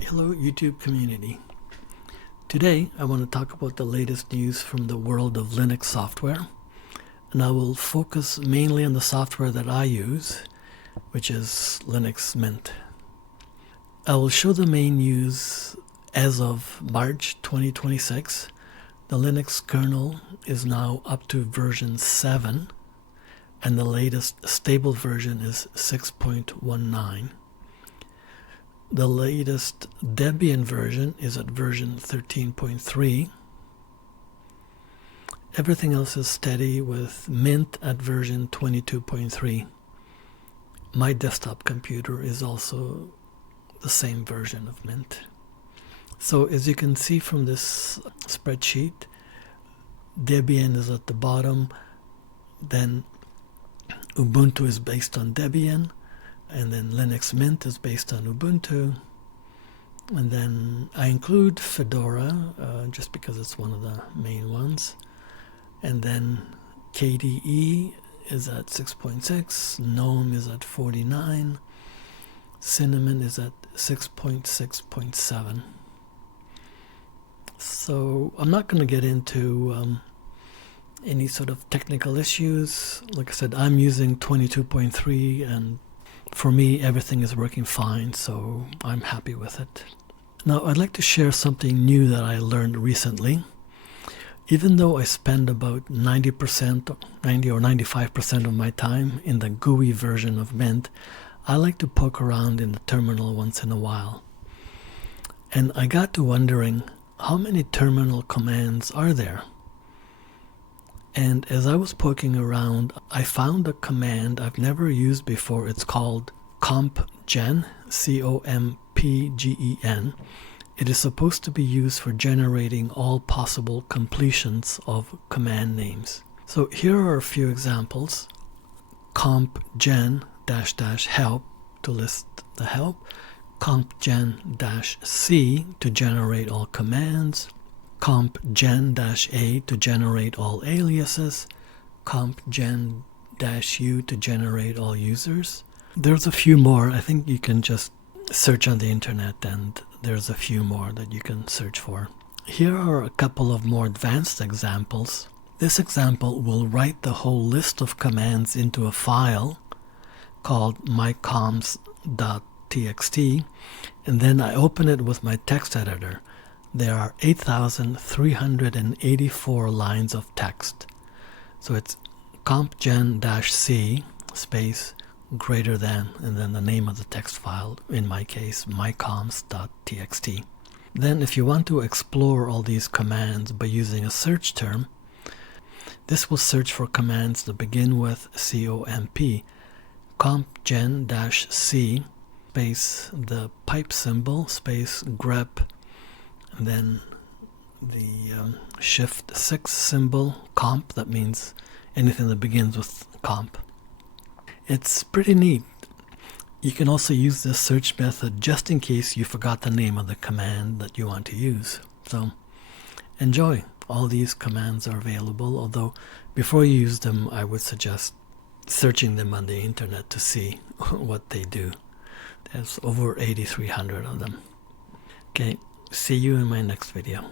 Hello YouTube community. Today I want to talk about the latest news from the world of Linux software, and I will focus mainly on the software that I use, which is Linux Mint. I will show the main news as of March 2026. The Linux kernel is now up to version 7, and the latest stable version is 6.19. The latest Debian version is at version 13.3. Everything else is steady with Mint at version 22.3. My desktop computer is also the same version of Mint. So as you can see from this spreadsheet, Debian is at the bottom, then Ubuntu is based on Debian, and then Linux Mint is based on Ubuntu, and then I include Fedora just because it's one of the main ones, and then KDE is at 6.6, GNOME is at 49, Cinnamon is at 6.6.7. So I'm not going to get into any sort of technical issues. Like I said, I'm using 22.3, and for me, everything is working fine, so I'm happy with it. Now, I'd like to share something new that I learned recently. Even though I spend about 90 or 95% of my time in the GUI version of Mint, I like to poke around in the terminal once in a while. And I got to wondering, how many terminal commands are there? And as I was poking around, I found a command I've never used before. It's called compgen, C-O-M-P-G-E-N. It is supposed to be used for generating all possible completions of command names. So here are a few examples. Compgen --help to list the help. Compgen-c to generate all commands. compgen-a to generate all aliases, compgen-u to generate all users. There's a few more. I think you can just search on the internet and there's a few more that you can search for. Here are a couple of more advanced examples. This example will write the whole list of commands into a file called mycoms.txt, and then I open it with my text editor. There are 8,384 lines of text. So it's compgen-c space greater than, and then the name of the text file, in my case, mycoms.txt. Then if you want to explore all these commands by using a search term, this will search for commands that begin with COMP. compgen-c space the pipe symbol space grep, and then the shift 6 symbol, comp, that means anything that begins with comp. It's pretty neat. You can also use this search method just in case you forgot the name of the command that you want to use. So enjoy. All these commands are available, although before you use them, I would suggest searching them on the internet to see what they do. There's over 8,300 of them. Okay. See you in my next video.